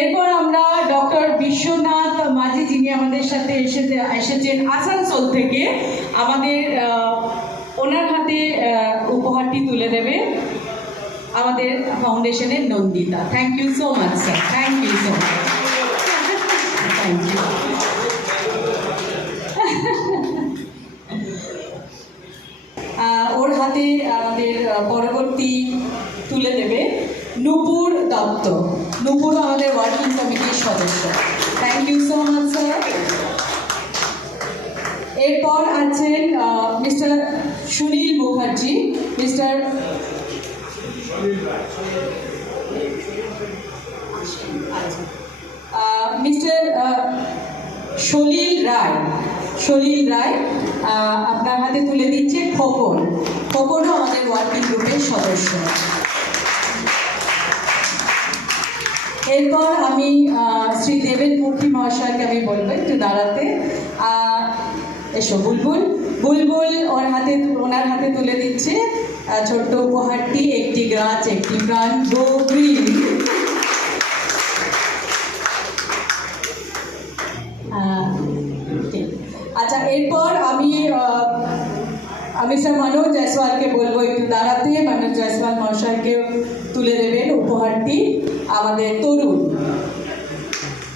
এরপর আমরা ডক্টর বিশ্বনাথ মাঝি, যিনি আমাদের সাথে এসেছেন আসানসোল থেকে, আমাদের ওনার হাতে উপহারটি তুলে দেবে আমাদের ফাউন্ডেশনের Nandita. Thank you so much sir, thank you so much, thank you. ওর হাতে আমাদের পরবর্তী তুলে দেবে নূপুর দত্ত। নূপুর আমাদের ওয়ার্কিং কমিটির সদস্য। Thank you so much sir. এরপর আছেন মিস্টার সুনীল মুখার্জি, মিস্টার সলিল রায়। সলিল রায় আপনার হাতে তুলে দিচ্ছে খোকন। খোকনও আমাদের ওয়ার্কিং গ্রুপের সদস্য। এরপর আমি শ্রী দেবেন মূর্তি মহাশয়কে আমি বলবো একটু দাঁড়াতে। এসো বুলবুল। বুলবুল ওনার হাতে তুলে দিচ্ছে ছোট্ট উপহারটি, একটি গাছ একটি প্রাণ, গো গ্রিন। আচ্ছা, এরপর আমি স্যার মনোজ জয়সওয়ালকে বলবো একটু দাঁড়াতে। মনোজ জয়সওয়াল মহাশয়কে তুলে দেবেন উপহারটি আমাদের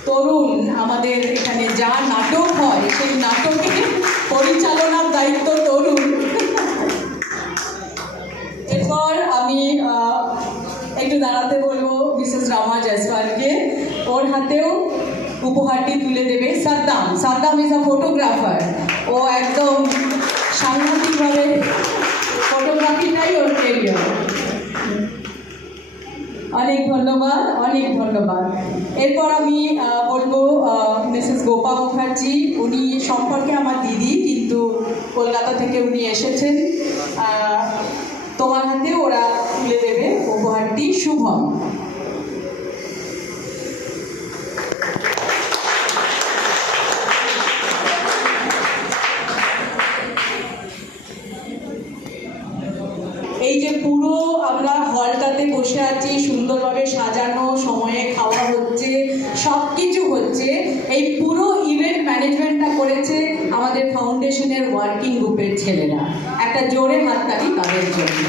তরুণ আমাদের এখানে যা নাটক হয় সেই নাটকে পরিচালনার দায়িত্ব তরুণ। এরপর আমি একটু দাঁড়াতে বলবো মিসেস রামা জয়সওয়ালকে। ওর হাতেও উপহারটি তুলে দেবে Saddam. Saddam is a photographer. ও একদম সাংঘাতিকভাবে ফটোগ্রাফিটাই ওর কেরিয়ার। অনেক ধন্যবাদ, অনেক ধন্যবাদ। এরপর আমি বলবো মিসেস গোপা মুখার্জি। উনি সম্পর্কে আমার দিদি, কিন্তু কলকাতা থেকে উনি এসেছেন। তোমার হাতে ওরা তুলে দেবে উপহারটি শুভম। এই যে পুরো আমরা হলটাতে বসে আছি, সুন্দরভাবে সাজানো, সময়ে খাওয়া হচ্ছে, সব কিছু হচ্ছে, এই পুরো ইভেন্ট ম্যানেজমেন্টটা করেছে আমাদের ফাউন্ডেশনের ওয়ার্কিং গ্রুপের ছেলেরা। একটা জোরে হাততালি তাদের জন্য।